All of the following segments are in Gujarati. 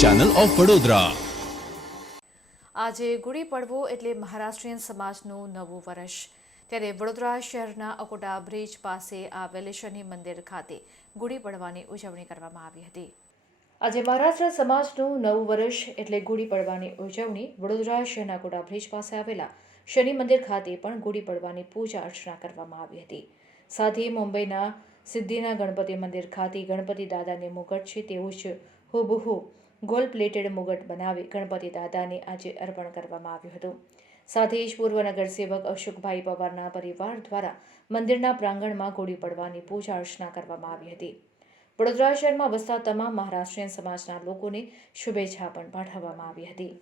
ચેનલ ઓફ વડોદરા આજે ગુડી પડવો એટલે મહારાષ્ટ્રીયન સમાજનું નવું વર્ષ. ત્યારે વડોદરા શહેરના અકોટા બ્રિજ પાસે આવેલ શનિ મંદિર ખાતે ગુડી પડવાની ઉજવણી કરવામાં આવી હતી. આજે મહારાષ્ટ્ર સમાજનું નવું વર્ષ એટલે ગુડી પડવાની ઉજવણી વડોદરા શહેરના અકોટા બ્રિજ પાસે આવેલા શનિ મંદિર ખાતે પણ ગુડી પડવાની પૂજા અર્ચના કરવામાં આવી હતી. સાથે મુંબઈના સિદ્ધિના ગણપતિ મંદિર ખાતે ગણપતિ દાદાને મુગટ છે તેવું જ હુબહુ ગોલ્ડ પ્લેટેડ મુગટ બનાવી ગણપતિ દાદાને આજે અર્પણ કરવામાં આવ્યું હતું. સાથે જ પૂર્વ નગરસેવક અશોકભાઈ પવારના પરિવાર દ્વારા મંદિરના પ્રાંગણમાં ગોળી પડવાની પૂજા અર્ચના કરવામાં આવી હતી. વડોદરા શહેરમાં વસતા તમામ મહારાષ્ટ્રીયન સમાજના લોકોને શુભેચ્છા પણ પાઠવવામાં આવી હતી.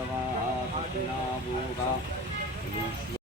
ಪ್ರವಾಹ ಸತಿ ನಾಭೂ ವಿಶ್ವ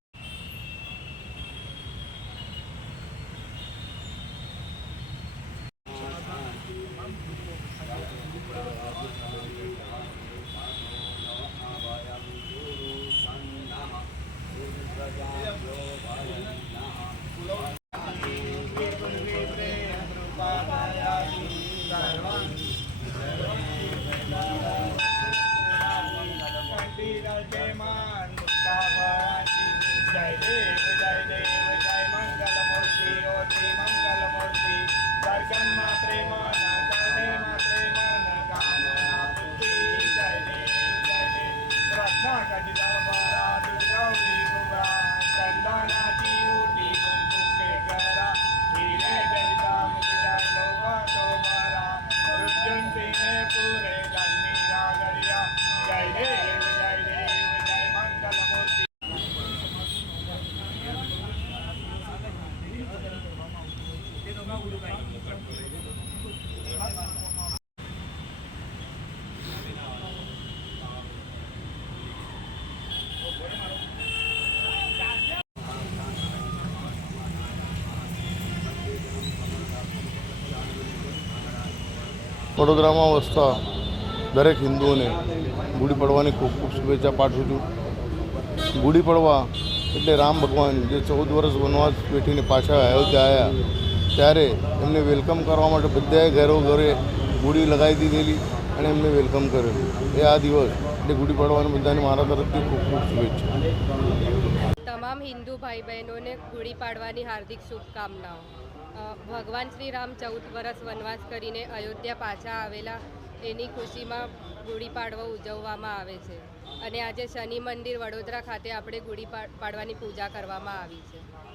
વડોદરામાં વસતા દરેક હિન્દુઓને ગુડી પડવાની ખૂબ ખૂબ શુભેચ્છા પાઠવું છું. ગુડી પડવા એટલે રામ ભગવાન જે ચૌદ વર્ષ વનવાસ બેઠીને પાછા અયોધ્યા આવ્યા ત્યારે એમને વેલકમ કરવા માટે બધાએ ઘરો ઘરે ગુડી લગાવી દીધેલી અને એમને વેલકમ કરેલું એ આ દિવસ એટલે ગુડી પડવાની બધાને મારા તરફથી ખૂબ ખૂબ શુભેચ્છા. તમામ હિન્દુ ભાઈ બહેનોને ગુડી પાડવાની હાર્દિક શુભકામનાઓ. ભગવાન શ્રી રામ ચૌદ વર્ષ વનવાસ કરીને અયોધ્યા પાછા આવેલા, એની ખુશીમાં ગુડી પાડવો ઉજવવામાં આવે છે. અને આજે શનિ મંદિર વડોદરા ખાતે આપણે ગુડી પાડવાની પૂજા કરવામાં આવી છે.